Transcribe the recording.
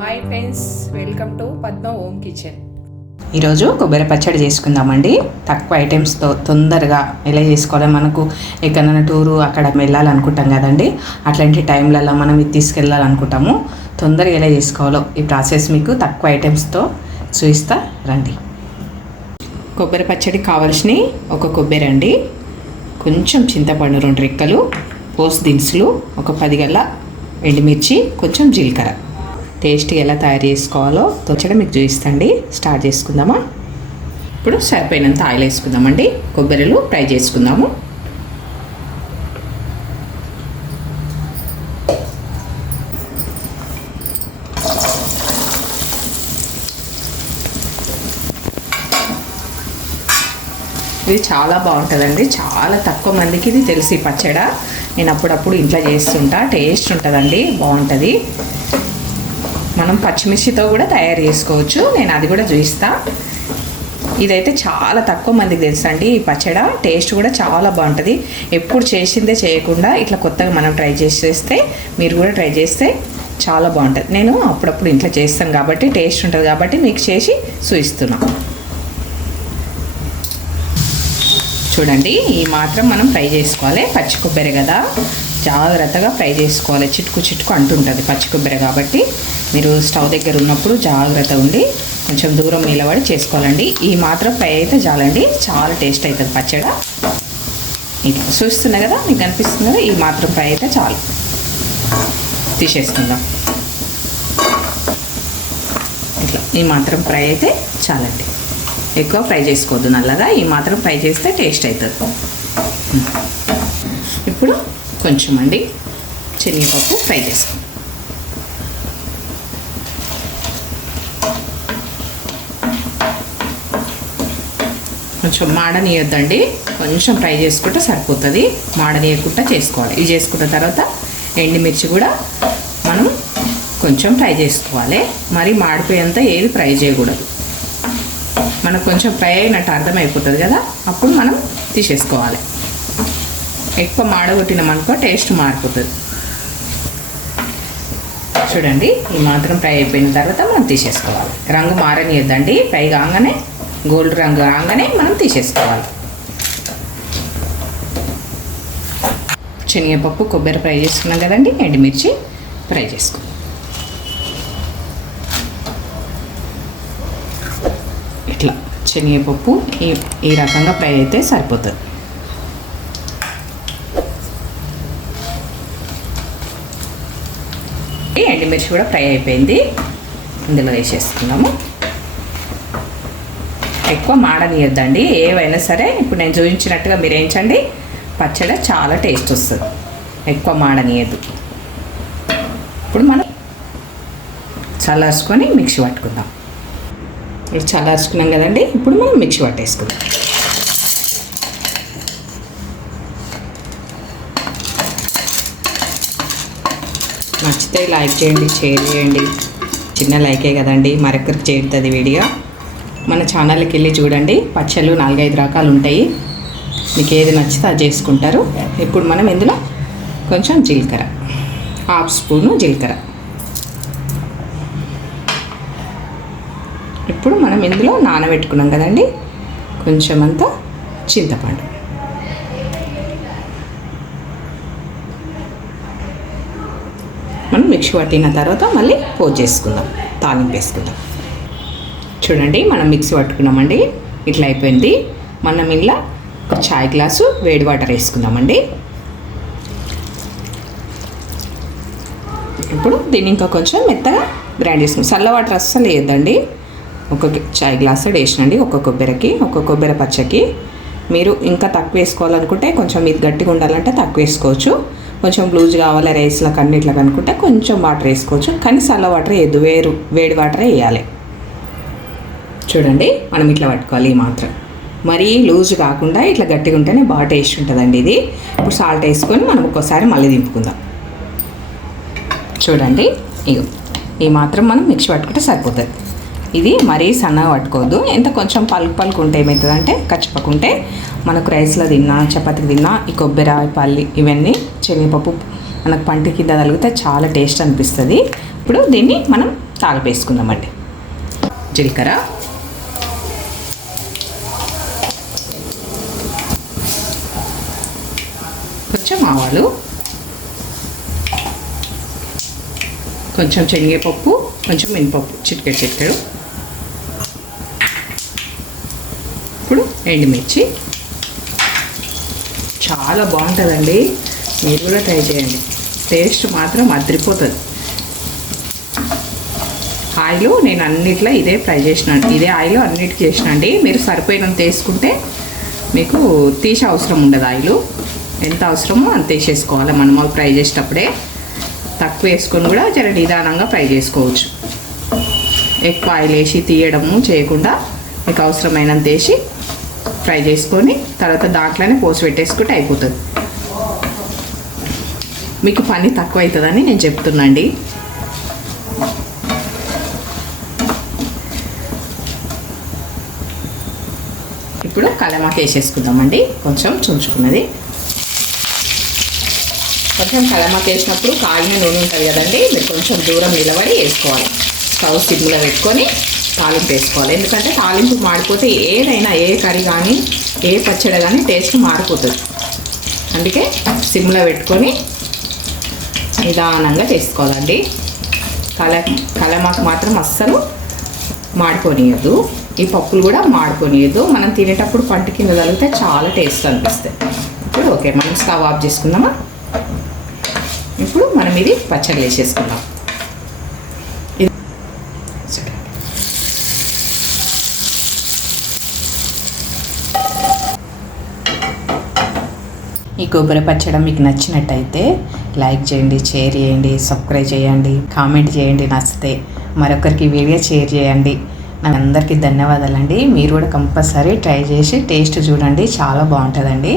Hi friends welcome to Padma home kitchen ఈరోజు కొబ్బరి పచ్చడి చేసుకుందామండి. తక్కువ ఐటమ్స్తో తొందరగా ఎలా చేసుకోవాలో మనకు ఎక్కడైనా టూరు అక్కడ వెళ్ళాలనుకుంటాం కదండి. అట్లాంటి టైంలలో మనం ఇది తీసుకెళ్ళాలనుకుంటాము. తొందరగా ఎలా చేసుకోవాలో ఈ ప్రాసెస్ మీకు తక్కువ ఐటమ్స్తో చూపిస్తా రండి. కొబ్బరి పచ్చడి కావాల్సినవి ఒక కొబ్బరి అండి. కొంచెం చింతపండు రెండు రెక్కలు పోస్ దినుసులు ఒక పది గల్ల ఎండుమిర్చి కొంచెం జీలకర్ర. టేస్ట్ ఎలా తయారు చేసుకోవాలో తోచడం మీకు చూపిస్తండి. స్టార్ట్ చేసుకుందామా? ఇప్పుడు సరిపోయినంత ఆయిల్ వేసుకుందామండి. కొబ్బరిలు ఫ్రై చేసుకుందాము. ఇది చాలా బాగుంటుందండి. చాలా తక్కువ మందికి ఇది తెలిసి పచ్చడ. నేను అప్పుడప్పుడు ఇంట్లో చేస్తుంటా. టేస్ట్ ఉంటుందండి. బాగుంటుంది. మనం పచ్చిమిర్చితో కూడా తయారు చేసుకోవచ్చు. నేను అది కూడా చూపిస్తా ఇదైతే చాలా తక్కువ మందికి తెలుసండి ఈ పచ్చడ. టేస్ట్ కూడా చాలా బాగుంటుంది. ఎప్పుడు చేసిందే చేయకుండా ఇట్లా కొత్తగా మనం ట్రై చేసేస్తే మీరు కూడా ట్రై చేస్తే చాలా బాగుంటుంది. నేను అప్పుడప్పుడు ఇంట్లో చేస్తాను కాబట్టి టేస్ట్ ఉంటుంది కాబట్టి మీకు చేసి చూపిస్తున్నాను చూడండి ఈ మాత్రం మనం ఫ్రై చేసుకోవాలి. పచ్చి కొబ్బరి కదా. జాగ్రత్తగా ఫ్రై చేసుకోవాలి. చిటుకు చిటుకు అంటుంటుంది పచ్చి కొబ్బరి కాబట్టి. మీరు స్టవ్ దగ్గర ఉన్నప్పుడు జాగ్రత్త ఉండి కొంచెం దూరం నిలబడి చేసుకోవాలండి. ఈ మాత్రం ఫ్రై అయితే చాలండి. చాలా టేస్ట్ అవుతుంది పచ్చడ. ఇట్లా చూస్తున్నా కదా మీకు అనిపిస్తుంది కదా ఈ మాత్రం ఫ్రై అయితే చాలు. తీసేసుకుందాం. ఇట్లా ఈ మాత్రం ఫ్రై అయితే చాలండి. ఎక్కువ ఫ్రై చేసుకోవద్దు నల్లగా. ఈ మాత్రం ఫ్రై చేస్తే టేస్ట్ అవుతుంది ఇప్పుడు కొంచెం అండి శనగపప్పు ఫ్రై చేసుకుందాం. కొంచెం మాడనీయొద్దండి. కొంచెం ఫ్రై చేసుకుంటే సరిపోతుంది. మాడనీయకుండా చేసుకోవాలి. ఇది చేసుకున్న తర్వాత ఎండుమిర్చి కూడా మనం కొంచెం ఫ్రై చేసుకోవాలి. మరి మాడిపోయేంత ఏది ఫ్రై చేయకూడదు. మనకు కొంచెం ఫ్రై అయినట్టు అర్థమైపోతుంది కదా? అప్పుడు మనం తీసేసుకోవాలి. ఎక్కువ మాడగొట్టినాం అనుకో టేస్ట్ మారిపోతుంది. చూడండి ఈ మాత్రం ఫ్రై అయిపోయిన తర్వాత మనం తీసేసుకోవాలి. రంగు మారనియద్దండి ఫ్రై కాగానే గోల్డ్ రంగు రాగానే మనం తీసేసుకోవాలి. శనగపప్పు కొబ్బరి ఫ్రై చేసుకున్నాం కదండి ఎండుమిర్చి ఫ్రై చేసుకో. ఇట్లా శనగపప్పు ఈ ఈ రకంగా ఫ్రై అయితే సరిపోతుంది. ఎండుమిర్చి కూడా ఫ్రై అయిపోయింది. ఇందులో వేసేసుకున్నాము ఎక్కువ మాడనియద్దండి ఏవైనా సరే ఇప్పుడు నేను చూపించినట్టుగా మీరు ఏంచండి పచ్చడి చాలా టేస్ట్ వస్తుంది ఎక్కువ మాడనియద్దు. ఇప్పుడు మనం చల్లార్చుకొని మిక్సీ పట్టుకుందాం. ఇది చల్లార్చుకున్నాం కదండి ఇప్పుడు మనం మిక్సీ పట్టేసుకుందాం. నచ్చితే లైక్ చేయండి షేర్ చేయండి. చిన్న లైకే కదండి మరొకరికి చేరుతుంది వీడియో. మన ఛానల్కి వెళ్ళి చూడండి పచ్చళ్ళు నాలుగైదు రకాలు ఉంటాయి. మీకు ఏది నచ్చితే అది చేసుకుంటారు. ఇప్పుడు మనం ఇందులో కొంచెం జీలకర్ర హాఫ్ స్పూను జీలకర్ర. ఇప్పుడు మనం ఇందులో నానబెట్టుకున్నాం కదండి కొంచెం అంతా చింతపండు. మిక్సీ పట్టిన తర్వాత మళ్ళీ పోజ్ చేసుకుందాం తాలింపు వేసుకుందాం. చూడండి మనం మిక్సీ పట్టుకున్నామండి. ఇట్లా అయిపోయింది. మనం ఇలా ఒక చాయ్ గ్లాసు వేడి వాటర్ వేసుకుందామండి. ఇప్పుడు దీన్ని ఇంకా కొంచెం మెత్తగా గ్రైండ్ చేసుకుందాం. చల్ల వాటర్ అస్సలు వేయద్దండి. ఒక చాయ్ గ్లాస్ వేసినండి ఒక కొబ్బరికి ఒక కొబ్బరి పచ్చకి. మీరు ఇంకా తక్కువ వేసుకోవాలనుకుంటే కొంచెం ఇది గట్టిగా ఉండాలంటే తక్కువ వేసుకోవచ్చు. కొంచెం లూజ్ కావాలి రైస్లకు అన్నిట్లకు అనుకుంటే కొంచెం వాటర్ వేసుకోవచ్చు. కానీ చల్ల వాటర్ వేయద్దు వేరు వేడి వాటర్ వేయాలి. చూడండి మనం ఇట్లా పట్టుకోవాలి ఈ మాత్రం. మరీ లూజ్ కాకుండా ఇట్లా గట్టిగా ఉంటేనే బాగా టేస్ట్ ఉంటుందండి ఇది. ఇప్పుడు సాల్ట్ వేసుకొని మనం ఒక్కోసారి మళ్ళీ దింపుకుందాం. చూడండి ఇగో ఈ మాత్రం మనం మిక్సీ పట్టుకుంటే సరిపోతుంది. ఇది మరీ సన్నగా పట్టుకోవద్దు. ఎంత కొంచెం పలుకు పలుకు ఉంటే ఏమవుతుందంటే కచ్చపకుంటే మనకు రైస్లో తిన్నా చపాతీకి తిన్నా ఈ కొబ్బరి పల్లి ఇవన్నీ శనగపప్పు మనకు పంట కింద తగిలితే చాలా టేస్ట్ అనిపిస్తుంది. ఇప్పుడు దీన్ని మనం తాలిపేసుకుందామండి జీలకర్ర. కొంచెం ఆవాలు. కొంచెం శనగపప్పు కొంచెం మినపప్పు చిటికెడు చిటికెడు. ఇప్పుడు ఎండుమిర్చి. చాలా బాగుంటుందండి. మీరు కూడా ట్రై చేయండి. టేస్ట్ మాత్రం అదిరిపోతుంది. ఆయిల్ నేను అన్నిట్లో ఇదే ఫ్రై చేసినాను. ఇదే ఆయిల్ అన్నిటికి చేసినండి. మీరు సరిపోయినంత వేసుకుంటే మీకు తీసే అవసరం ఉండదు ఆయిల్. ఎంత అవసరమో అంత వేసేసుకోవాలి మనం అవి ఫ్రై చేసేటప్పుడే. తక్కువ వేసుకొని కూడా జర నిదానంగా ఫ్రై చేసుకోవచ్చు. ఎక్కువ ఆయిల్ వేసి తీయడము చేయకుండా మీకు అవసరమైనంత వేసి ఫ్రై చేసుకొని తర్వాత దాంట్లోనే పోసి పెట్టేసుకుంటే అయిపోతుంది. మీకు పని తక్కువ అవుతుందని నేను చెప్తున్నాండి. ఇప్పుడు కలమాక వేసేసుకుందామండి. కొంచెం చుంచుకున్నది. కొంచెం కలమాకి వేసినప్పుడు కాగిన నూనె ఉంటుంది కదండి మీరు కొంచెం దూరం నిలబడి వేసుకోవాలి. స్టవ్ సిమ్లో పెట్టుకొని తాలింపు వేసుకోవాలి. ఎందుకంటే తాలింపు మాడిపోతే ఏదైనా ఏ కర్రీ కానీ ఏ పచ్చడి కానీ టేస్ట్ మారిపోతుంది. అందుకే సిమ్లో పెట్టుకొని నిదానంగా చేసుకోవాలండి. కల కలమాకు మాత్రం అస్సలు మాడిపోనియద్దు. ఈ పప్పులు కూడా మాడిపోనియద్దు. మనం తినేటప్పుడు పంట కింద తగిలితే చాలా టేస్ట్ అనిపిస్తాయి. ఇప్పుడు ఓకే మనం స్టవ్ ఆఫ్ చేసుకుందామా? ఇప్పుడు మనం ఇది పచ్చడి వేసేసుకుందాం. ఈ కొబ్బరి పచ్చడి మీకు నచ్చినట్టయితే లైక్ చేయండి షేర్ చేయండి సబ్స్క్రైబ్ చేయండి కామెంట్ చేయండి నచ్చితే మరొకరికి వీడియో షేర్ చేయండి. అందరికీ ధన్యవాదాలండి. మీరు కూడా కంపల్సరీ ట్రై చేసి టేస్ట్ చూడండి. చాలా బాగుంటుందండి.